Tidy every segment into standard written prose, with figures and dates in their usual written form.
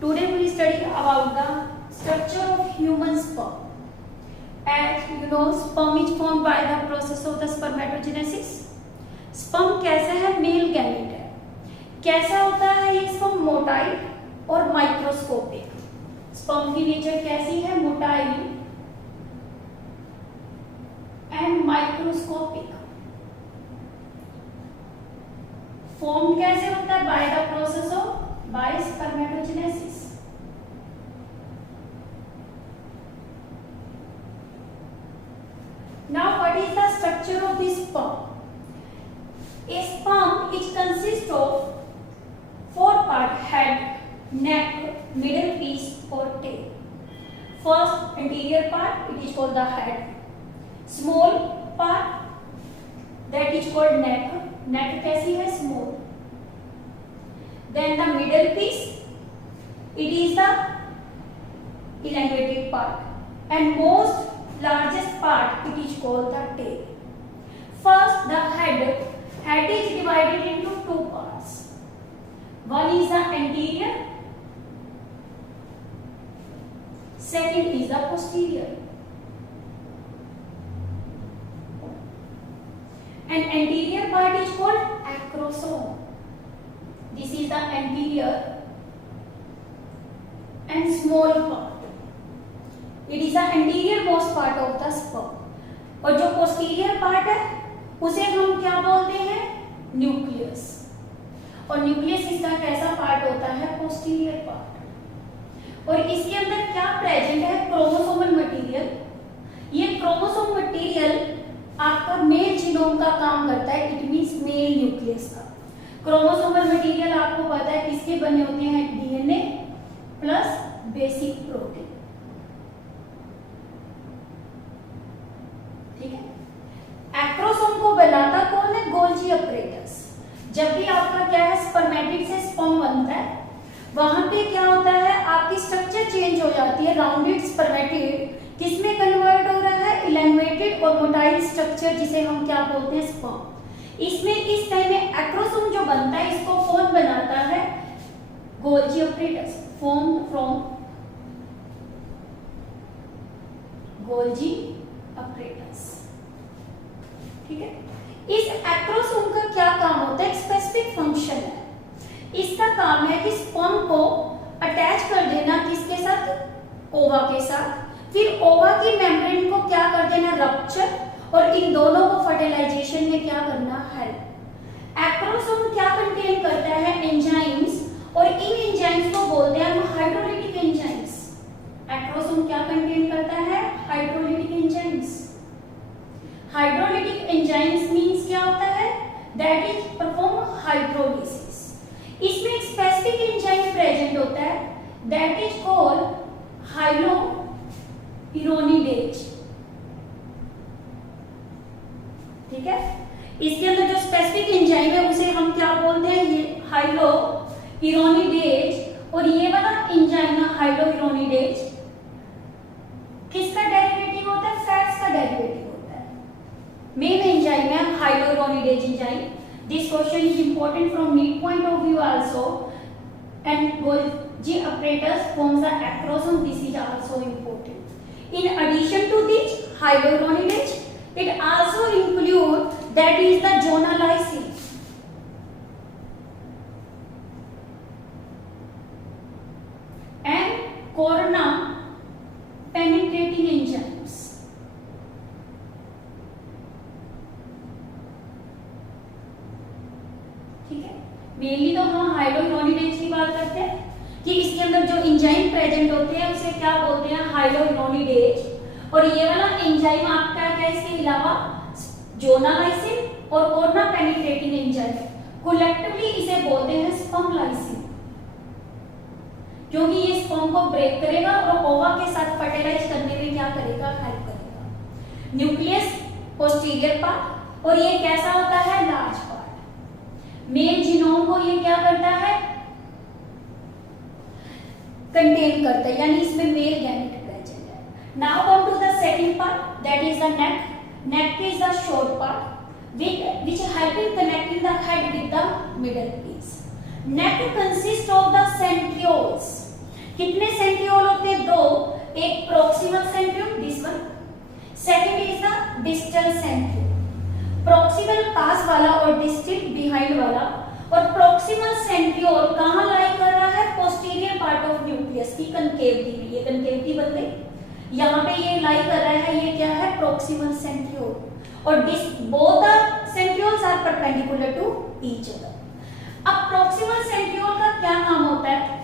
Today we study about the structure of human sperm. As you know, sperm is formed by the process of the spermatogenesis. Sperm कैसा है? Male gamete है. कैसा होता है ये sperm? Motile और microscopic. Sperm की nature कैसी है? Motile and microscopic. फॉर्म कैसे होता है? By the process of by spermatogenesis. Now what is the structure of this sperm? A sperm which consists of four parts: head, neck, middle piece or tail. First anterior part, it is called the head. Small part, that is called neck. Neck कैसी है? Small. Then the middle piece, it is the elongated part, and most largest part, it is called the tail. First the head. Head is divided into two parts. One is the anterior, second is the posterior. And anterior part is called acrosome. This is the anterior and small part. It is the anterior most part of the sperm. और जो posterior part है उसे हम क्या बोलते हैं? Nucleus. और nucleus इसका कैसा पार्ट होता है? Posterior part. और इसके अंदर क्या प्रेजेंट है? Chromosomal material. ये क्रोमोसोम मटेरियल आपका मेल जीनोम का काम करता है. इट मींस मेल न्यूक्लियस का. क्रोमोसोमल मटेरियल आपको पता है किसके बने होते हैं? DNA plus basic protein. ठीक है. एक्रोसोम को बनाता कौन है? Golgi apparatus. जब भी आपका क्या है? स्पर्मेटिड से स्पर्म बनता है, वहां पे क्या होता है? आपकी स्ट्रक्चर चेंज हो जाती है. राउंडेड स्पर्मेटिड किसमें कन्वर्ट हो रहा है? इलैंगुएटेड और मोटाइल स्ट्रक्चर, जिसे हम क्या बोलते हैं? स्पर्म. इसमें इस टाइम में एक्रोसोम जो बनता है, इसको कौन बनाता है? Golgi apparatus. Form from Golgi apparatus. ठीक है. इस एक्रोसोम का क्या काम होता है? एक स्पेसिफिक फंक्शन है. इसका काम है कि स्पर्म को अटैच कर देना किसके साथ? ओवा के साथ. फिर ओवा की मेम्ब्रेन को क्या कर देना? रप्चर. और इन दोनों को फर्टिलाइजेशन में क्या करना? हेल्प. एक्रोसोम क्या कंटेन करता है? एंजाइम्स. और इन एंजाइम्स को बोलते हैं हम हाइड्रोलिटिक एंजाइम्स. एक्रोसोम क्या कंटेन करता है? Hydrolytic enzymes. Hydrolytic enzymes means क्या होता है? That is perform hydrolysis. इसमें एक स्पेसिफिक एंजाइम प्रेजेंट होता है, दैट इज कॉल्ड हाइलोइरोनिडेज. ठीक है. इसके अंदर जो स्पेसिफिक एंजाइम है उसे हम क्या बोलते हैं? ये हाइलोइरोनिडेज. और ये वाला एंजाइम हाइलोइरोनिडेज किसका डेरिवेटिव होता है? फैट्स का डेरिवेटिव. मेन एंजाइम है hyaluronidase enzyme. This question is important from NEET point of view also. And Golgi apparatus forms the acrosome. This is also important. In addition to this hyaluronidase, it also include that is the zona lysin. And corona penetrating enzymes. ठीक है. Mainly तो हम हाइलोइरोनिडेज की बात करते हैं कि इसके अंदर जो एंजाइम प्रेजेंट होते हैं उसे क्या बोलते हैं? हाइलोइरोनिडेज. और ये वाला एंजाइम आपका क्या? इसके अलावा जोना लाइसिन और कोर्ना पेनिट्रेटिंग एंजाइम. कलेक्टिवली इसे बोलते हैं स्पर्म लाइसिन, क्योंकि ये स्पर्म को ब्रेक करेगा और ओवा के साथ फर्टिलाइज करने में क्या करेगा? हेल्प करेगा. Nucleus posterior part. और ये कैसा होता है? Large part. मेल जीनोम को ये क्या करता है? कंटेन करता है, यानी इसमें male gamete. Now come to the second part, that is the neck. Neck is the short part which help in connecting the head with the middle piece. Neck consists of the centrioles. Second is the distal centriole, proximal पास वाला और distal behind वाला। और proximal centriole कहां लाई कर रहा है? Posterior part of nucleus की कनकेविटी में। ये कनकेविटी बन गई, यहाँ पे ये लाई कर रहा है, ये क्या है? Proximal centriole. और both the centrioles are perpendicular to each other. अब प्रॉक्सिमल सेंट्रियोल का क्या काम होता है?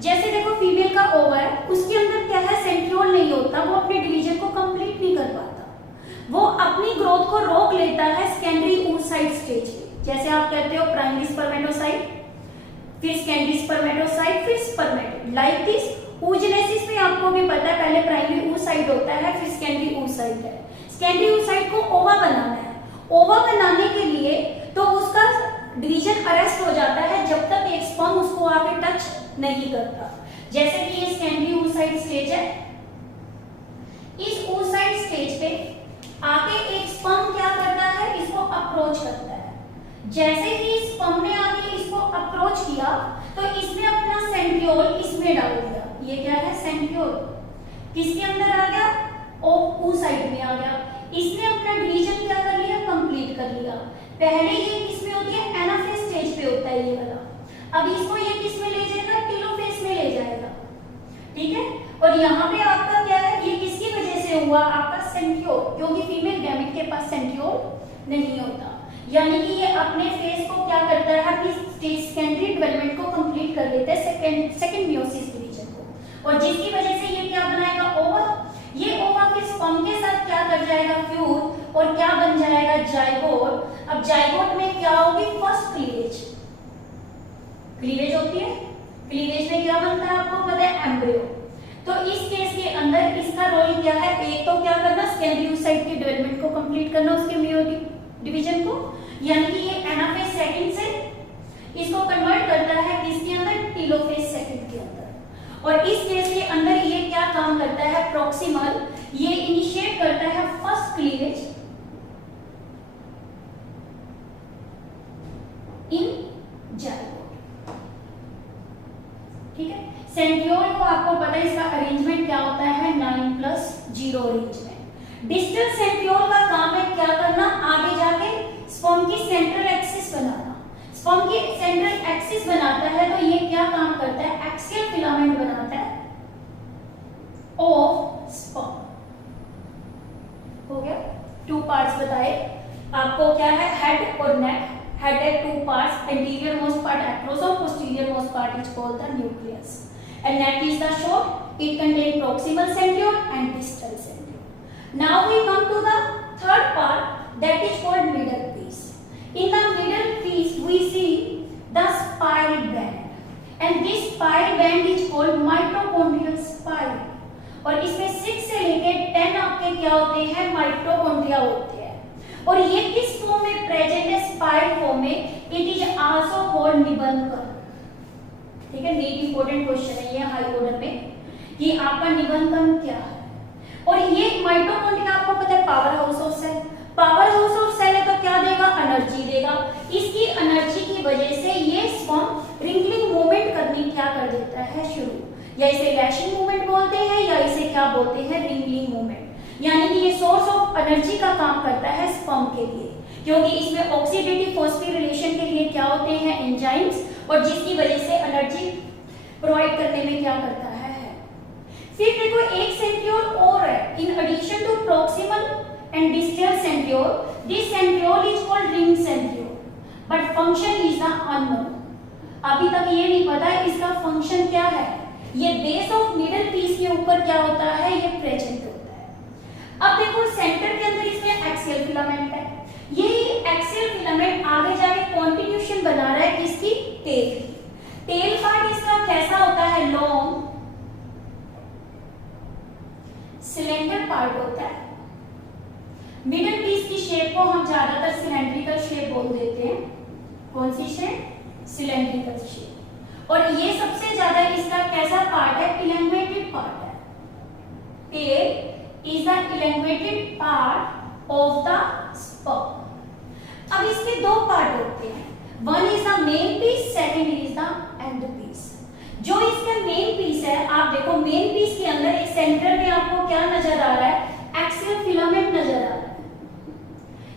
जैसे देखो फीमेल का ओवा है, उसके अंदर क्या है? सेंट्रियोल नहीं होता, वो अपने डिवीजन को कंप्लीट नहीं कर पाता, वो अपनी ग्रोथ को रोक लेता है सेकेंडरी oocyte स्टेज पे। जैसे आप कहते हो प्राइमरी स्पर्मेटोसाइट, फिर सेकेंडरी स्पर्मेटोसाइट, फिर स्पर्मेटिड, लाइक दिस। oogenesis में आपको भी पता है पहले प्राइमरी oocyte होता है, फिर सेकेंडरी oocyte है। सेकेंडरी oocyte को ओवा बनाना है। ओवा बनाने के लिए तो उसका डिवीजन अरेस्ट हो जाता है जब तक एक स्पर्म उसको आके टच नहीं करता। जैसे कि ये सेकेंडरी oocyte स्टेज है, इस oocyte स्टेज पे आके एक स्पर्म क्या करता है? इसको अप्रोच करता है। जैसे ही स्पर्म ने आके इसको अप्रोच किया तो इसने अपना सेंट्रियोल इसमें डाल दिया। ये क्या है? सेंट्रियोल किसके अंदर आ गया? oocyte में आ गया। इसने अपना डिवीजन क्या कर लिया? कंप्लीट कर लिया। पहले ये किसमें होती है? एनाफेज स्टेज पे होता है ये वाला। अब इसको ये किस में ले जाएगा? टेलोफेज में ले जाएगा, ठीक है। और यहाँ पे आपका क्या है? ये किसकी वजह से हुआ? आपका सेंट्रियोल, क्योंकि फीमेल गैमेट के पास सेंट्रियोल नहीं होता, यानी कि ये अपने फेज को क्या करता है? हर स्टेज सेकेंडरी डेवलपमेंट को कंप्लीट कर लेता है, सेकंड मियोसिस डिवीजन को। और जिसकी वजह से ये क्या बनाएगा? ओवा। ये ओवा फिर स्पर्म के साथ क्या कर जाएगा? फ्यूज, और क्या बन जाएगा? जाइगोट। अब जाइगोट में क्या होगी? फर्स्ट क्लीवेज, क्लीवेज होती है। क्लीवेज में क्या बनता है? आपको पता है, एम्ब्रियो। तो इस केस के अंदर इसका रोल क्या है? एक तो क्या करना? सेकेंडरी oocyte की डेवलपमेंट को कंप्लीट करना, उसके मियोटिक डिवीजन को, यानी कि ये एनाफेज सेकंड से इसको कन्वर्ट करता है किसके अंदर? टेलोफेज सेकंड के अंदर। और इस केस के अंदर ये क्या काम करता है? प्रॉक्सिमल, ये इनिशिएट करता है फर्स्ट क्लीवेज इन जाइगोट, ठीक है। सेंट्रियोल को आपको पता है इसका अरेंजमेंट क्या होता है? 9+0 अरेंजमेंट। डिस्टल सेंट्रियोल का काम है क्या करना? आगे जाके स्पर्म की सेंट्रल एक्सिस बनाना। स्पर्म की सेंट्रल एक्सिस बनाता है तो ये क्या काम करता है? एक्सियल फिलामेंट बनाता है ऑफ स्पर्म। हो गया? 2 पार्ट्स बताए आपको, क्या है? हेड और नेक। हेड है 2 parts, anterior most part acros और posterior most part is called the nucleus, and neck is the short. It contains proximal centriole and distal centriole. Now we come to the third part, that is called middle piece. In the middle piece we see the spiral band, and this spiral band is called mitochondrial spiral. और इसमें 6 से लेके 10 आपके क्या होते हैं? Mitochondria होते हैं। और ये किस फॉर्म में प्रेजेंट है? स्पाइरल फॉर्म में। इट इज आल्सो कॉल्ड निबंधकन, ठीक है। नीट इंपॉर्टेंट क्वेश्चन है ये हाई ऑर्डर में, कि आपका निबंधकन क्या है। और ये माइटोकॉन्ड्रिया आपको पता है power house of cell. Power house of cell है तो क्या देगा? एनर्जी देगा। इसकी एनर्जी की वजह से ये स्पर्म रिंगलिंग मूवमेंट करनी क्या कर देता है? शुरू, या इसे लैशिंग मूवमेंट बोलते हैं, या इसे क्या बोलते हैं? Wriggling movement. यानी कि ये सोर्स ऑफ एनर्जी का काम करता है स्पर्म के लिए, क्योंकि इसमें ऑक्सीडेटिव फॉस्फोरिलेशन के लिए क्या होते हैं? एंजाइम्स, और जिसकी वजह से एनर्जी प्रोवाइड करने में क्या करता है। फिर देखो एक सेंट्रियोल और है, in addition to proximal and distal centriole, this centriole is called ring centriole, but function is the unknown. अभी तक ये नहीं पता है इसका फंक्शन क्या है। ये बेस ऑफ मिडल पीस के ऊपर क्या होता है? ये प्रेजेंट होता है। अब देखो सेंटर के अंदर इसमें एक्सियल फिलामेंट है। ये एक्सियल फिलामेंट आगे जाके कॉन्टिन्यूशन बना रहा है किसकी? टेल की। टेल पार्ट इसका कैसा होता है? लॉन्ग सिलेंडर पार्ट होता है। मिडल पीस की शेप को हम ज्यादातर सिलेंड्रिकल शेप बोल देते हैं। कौन सी शेप? Cylindrical shape. और ये सबसे ज्यादा इसका कैसा पार्ट है? इलैंगुएटेड पार्ट है। Tail is the elongated part of the sperm. अब इसके 2 पार्ट होते हैं, one is the main piece, second is the end piece. जो इसका मेन पीस है, आप देखो मेन पीस के अंदर एक सेंटर में आपको क्या नजर आ रहा है? एक्सियल फिलामेंट नजर आ रहा है।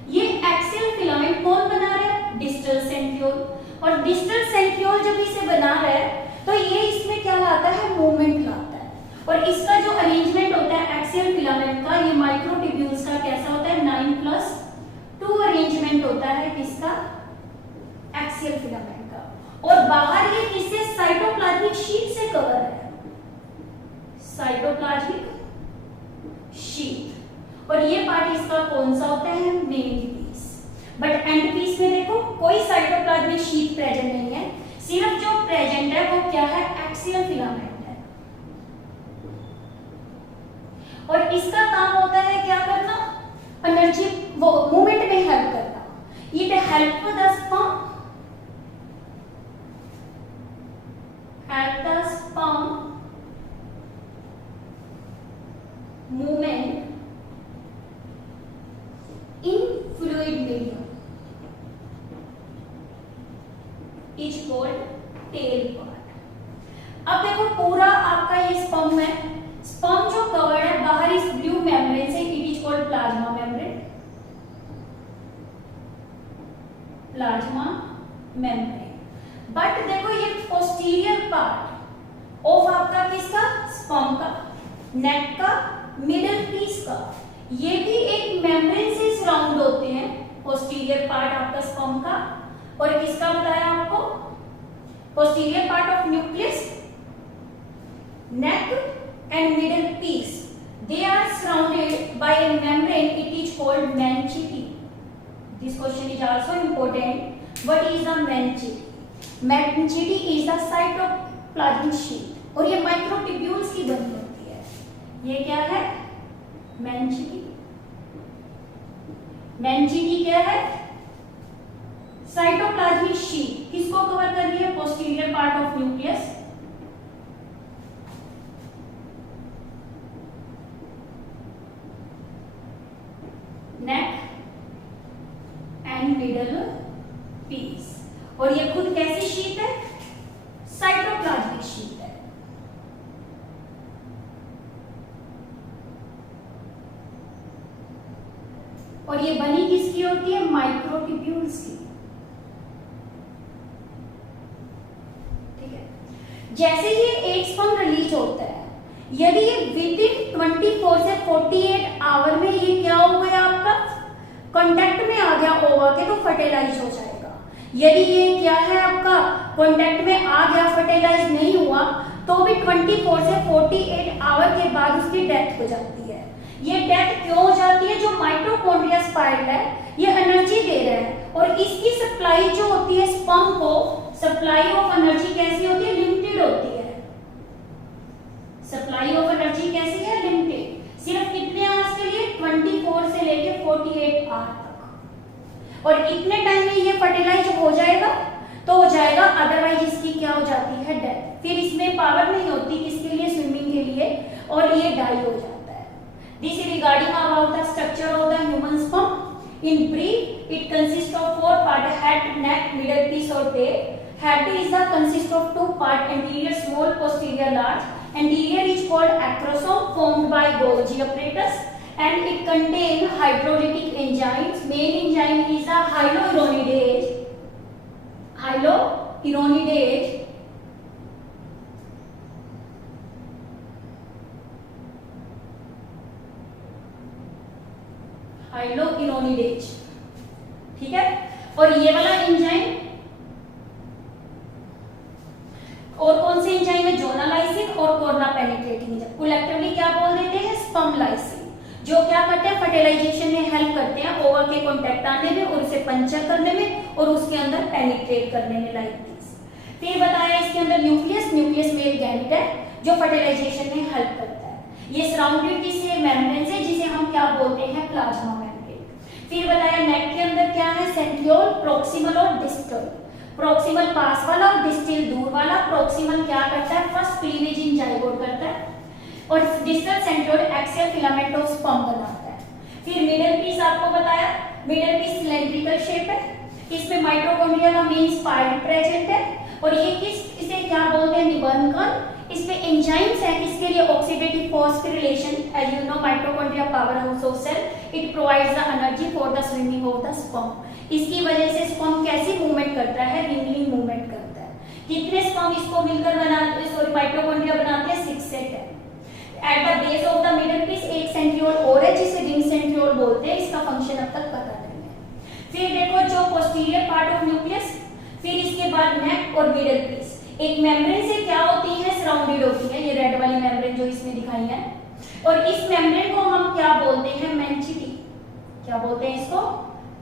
ये एक्सियल फिलामेंट कौन बना रहा है? Distal centriole. और डिस्टल सेंट्रियोल जब इसे बना रहा है तो ये इसमें क्या लाता है? मूवमेंट लाता है। और इसका जो अरेंजमेंट होता है एक्सियल फिलामेंट का, ये माइक्रोट्यूब्यूल्स का कैसा होता है? 9+2 अरेंजमेंट होता है किसका? एक्सियल फिलामेंट का। और बाहर ये किससे? साइटोप्लाज्मिक शीट से कवर है, साइटोप्लाज्मिक शीट। और ये पार्ट इसका कौन सा होता है? Main piece. But end piece में देखो कोई साइटोप्लाज्मिक शीट प्रेजेंट नहीं है, सिर्फ जो प्रेजेंट है वो क्या है? एक्सियल फिलामेंट है। और इसका काम होता है क्या करना? एनर्जी वो मूवमेंट में हेल्प करना। It help the sperm, help the sperm movement in fluid medium is called tail part। अब देखो पूरा आपका ये स्पर्म है, स्पर्म जो कवर्ड है बाहर इस ब्लू मेम्ब्रेन से, it is called plasma membrane, plasma membrane. But देखो ये पोस्टीरियर पार्ट ऑफ आपका किसका? स्पर्म का, नेक का, मिडल पीस का, ये भी एक मेम्ब्रेन से सराउंड होते हैं। पोस्टीरियर पार्ट आपका स्पर्म का, और किसका बताया आपको? Posterior part of nucleus, neck and middle piece, they are surrounded by a membrane, it is called manchette. This question is also important. What is the manchette? Manchette is the cytoplasmic sheet, और ये microtubules की बनी होती है। ये क्या है? मेनिंजिटी। मेनिंजिटी क्या है? Cytoplasmic sheet. किसको कवर कर रही है? Posterior part of nucleus, neck and middle piece. और ये खुद कैसी शीट है? साइटोप्लाज्मिक शीट है। और ये बनी किसकी होती है? माइक्रोट्यूब्यूल्स की। ठीक है। जैसे ये एक स्पर्म रिलीज होता है, यदि ये विदिन 24 से 48 आवर में ये क्या हो गया? आपका कांटेक्ट में आ गया ओवा के, तो फर्टिलाइज हो जाएगा। यदि ये क्या है? आपका कांटेक्ट में आ गया, फर्टिलाइज नहीं हुआ, तो भी 24 से 48 आवर के बाद उसकी डेथ हो जाती है। ये डेथ क्यों हो जाती है? जो माइटोकॉन्ड्रिया स्पाइरल है ये एनर्जी दे रहा है, और इसकी सप्लाई जो होती है स्पर्म को, सप्लाई ऑफ एनर्जी कैसी होती है? लिमिटेड होती है। सप्लाई ऑफ एनर्जी कैसी है? लिमिटेड। सिर्फ कितने आवर्स के लिए? 24 से लेके 48 आवर तक। और इतने टाइम में ये फर्टिलाइज हो जाएगा तो हो जाएगा, अदरवाइज इसकी क्या हो जाती है? डेथ। फिर इसमें पावर नहीं होती किसके लिए? स्विमिंग के लिए, और ये डाई हो जाता है। This is regarding about the structure of the human sperm. In brief it consist of 4 part: head, neck, middle piece और tail. Head is the consist of 2 part, anterior small, posterior large. Anterior is called acrosome, formed by Golgi apparatus, and it contain hydrolytic enzymes. Main enzyme is the hyaluronidase. Hyaluronidase. Hyaluronidase. ठीक है। और ये वाला enzyme, और कौन से enzyme है? जोनालाइसिन और कोरोना पेनिट्रेटिंग एंजाइम। कलेक्टिवली क्या बोल देते हैं? स्पर्मलाइसिन। जो क्या करते हैं? फर्टिलाइजेशन में हेल्प करते हैं, ओवा के कांटेक्ट आने में और उसे पंचर करने में और उसके अंदर पेनिट्रेट करने में, लाइक दिस। फिर बताया इसके अंदर न्यूक्लियस मेल गैमेट है जो फर्टिलाइजेशन में हेल्प करता है। ये सराउंडेड किससे? मेम्ब्रेन से, जिसे हम क्या बोलते हैं? Plasma membrane. फिर बताया नेक के अंदर क्या है? सेंट्रियोल, प्रॉक्सिमल और डिस्टल। प्रॉक्सिमल पास वाला और डिस्टल दूर वाला। प्रॉक्सिमल क्या करता है? फर्स्ट क्लीवेज इन जाइगोट करता है, और distal centriole axial filament of sperm बनाता है। फिर मिडल पीस आपको बताया, मिडल पीस सिलेंड्रिकल शेप है, इसमें माइटोकॉन्ड्रिया का मेन स्पाइरल प्रेजेंट है, और ये इसे क्या बोलते हैं? निबंधन। इसमें एंजाइम्स है किसके लिए? Oxidative phosphorylation, as you know, mitochondria powerhouse of cell, it provides the energy for the swimming of the sperm. इसकी वजह से स्पर्म कैसी मूवमेंट करता है, रिंगलिंग मूवमेंट करता है। कितने स्पर्म इसको मिलकर बनाते, सॉरी माइटोकॉन्ड्रिया बनाते हैं, 6 से 10। At the base of the middle piece एक सेंट्रियोल और है जिसे रिंग सेंट्रियोल बोलते हैं, इसका फंक्शन अब तक पता नहीं है। फिर देखो जो पोस्टीरियर पार्ट ऑफ न्यूक्लियस, फिर इसके बाद नेक और मिडल पीस एक मेम्ब्रेन से क्या होती है, सराउंडेड होती है, ये रेड वाली मेम्ब्रेन जो इसमें दिखाई है। और इस मेम्ब्रेन को हम क्या बोलते हैं, मेंचिटी। क्या बोलते हैं इसको,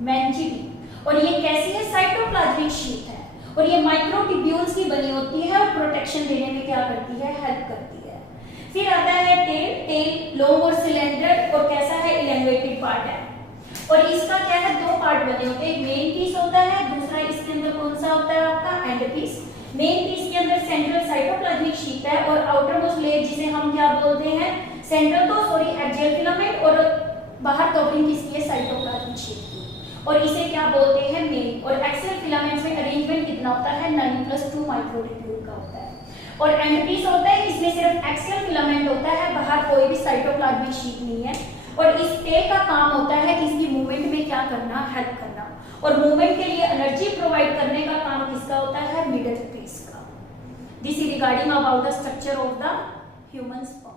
मेंचिटी। और ये कैसी है, साइटोप्लाज्मिक शीट है और ये माइक्रोट्यूब्यूल्स की बनी होती है और प्रोटेक्शन देने में क्या करती है, हेल्प करती है। फिर आता है टेल। टेल लॉन्ग और सिलेंडर और कैसा है, इलेंगुएटेड पार्ट है। और इसका क्या है, 2 पार्ट बने होते हैं, एक मेन पीस होता है, दूसरा इसके अंदर कौन सा होता है आपका, एंड पीस। मेन पीस के अंदर सेंट्रल साइटोप्लाज्मिक शीट है और आउटर मोस्ट लेयर जिसे हम क्या बोलते हैं, सेंट्रल तो सॉरी एक्सियल फिलामेंट, और बाहर कवरिंग किसकी है, साइटोप्लाज्मिक शीट की, और इसे क्या बोलते हैं, मेन। और एक्सियल फिलामेंट्स में अरेंजमेंट कितना होता है, 9+2 माइक्रोट्यूब्यूल का होता है। और एंड पीस होता है, इसमें सिर्फ एक्सियल फिलामेंट होता है, बाहर कोई भी साइटोप्लाज्मिक शीट नहीं है। और इस टेल का काम होता है कि इसकी मूवमेंट में क्या करना, हेल्प करना, और मूवमेंट के लिए एनर्जी प्रोवाइड करने का काम किसका होता है, मिडल पीस का। This is regarding about the structure of the human sperm.